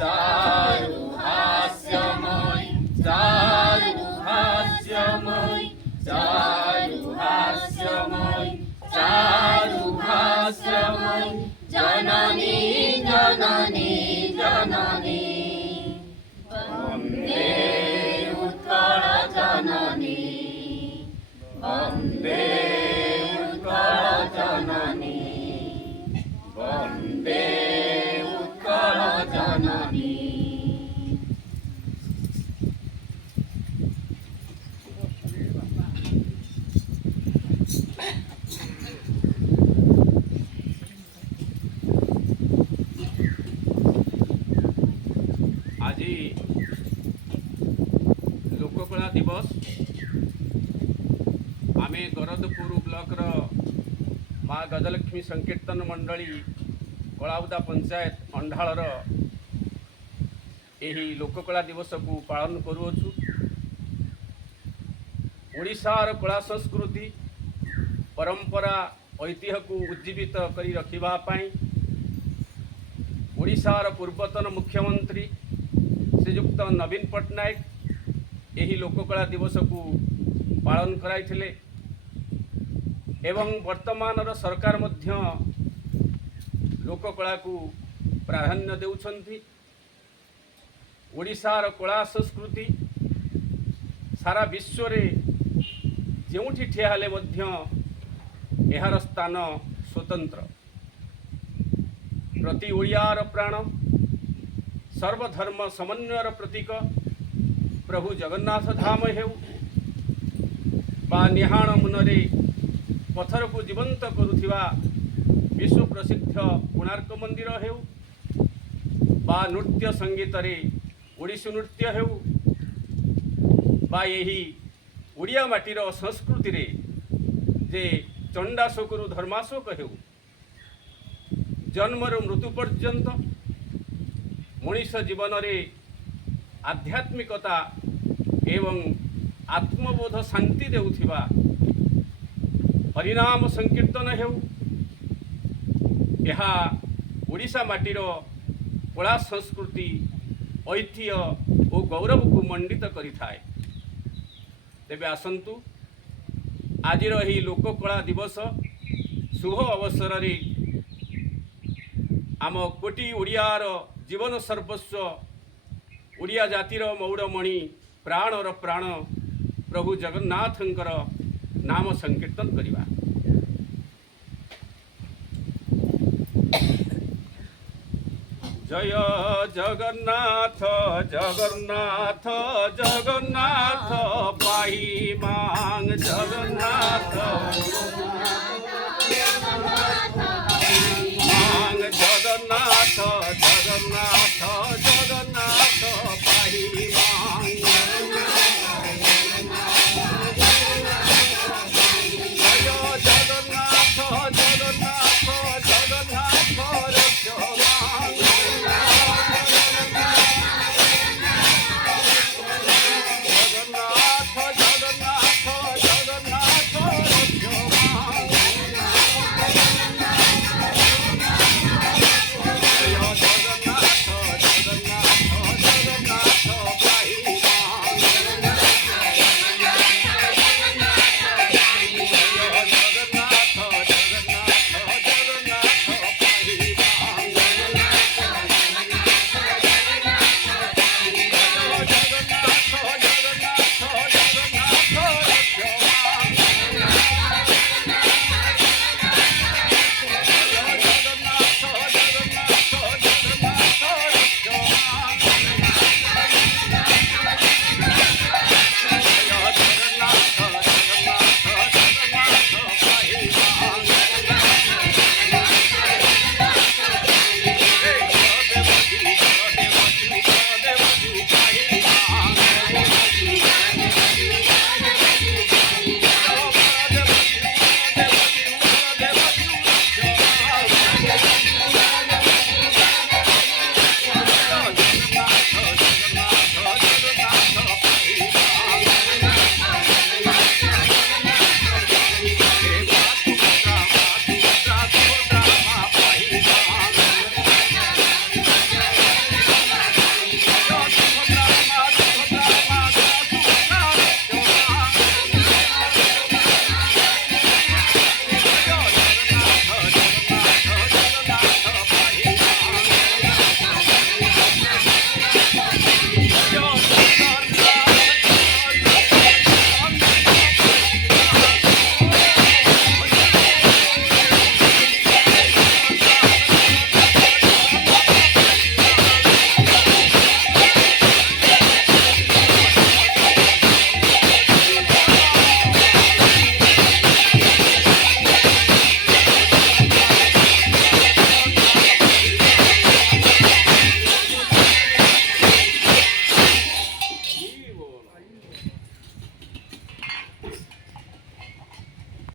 चारु हास्यमय चारु हास्यमय चारु हास्यमय चारु हास्यमय जननी जननी जननी वन्दे उत्कल जननी वन्दे उत्कल जननी वन्दे उत्कल जननी। आज लोककला दिवस आम गरदपुर ब्लॉक माँ गजलक्ष्मी संकीर्तन मंडली कलाउदा पंचायत अंढार यही लोककला दिवस को पालन करुअछु। ओडिशार कला संस्कृति परंपरा ऐतिह्य को उज्जीवित करी रखिबा पाई ओडिशार पूर्वतन मुख्यमंत्री श्रीयुक्त नवीन पट्टनायक यही लोककला दिवस को पालन कराइथिले एवं वर्तमान सरकार मध्य लोककला को प्राधान्य देउछंती। ओडिशार कला संस्कृति सारा विश्व रे जेउठी ठिया हेले मध्य एहार स्थान स्वतंत्र। प्रति ओडियार प्राण सर्वधर्म समन्वयर प्रतीक प्रभु जगन्नाथ धाम हेउ बा निहाण मुनरे पथर को जीवंत करुथिबा विश्व प्रसिद्ध कोणार्क मंदिर हेउ बा नृत्य संगीत रे ओडिसी नृत्य हेउ बा यही ओडिया माटीर संस्कृति रे जे चंडाशोकरु धर्माशोक हेउ जन्मर मृत्यु पर्यंत मनीष जीवन रे आध्यात्मिकता एवं आत्मबोध शांति देउथिबा हरिनाम संकीर्तन हेउ यहा ओडिशा माटीर कला संस्कृति ऐतिह्य और गौरव को मंडित करिथाए। तेबे आसंतु आजिर ही लोककला दिवस शुभ अवसर रे आम कोटी ओडियार जीवन सर्वस्व ओडिया जातिर मौड़मणि प्राणर प्राण प्रभु जगन्नाथंकर नाम संकीर्तन करिबा। जय जगन्नाथ जगन्नाथ जगन्नाथ पाही मांग जगन्नाथ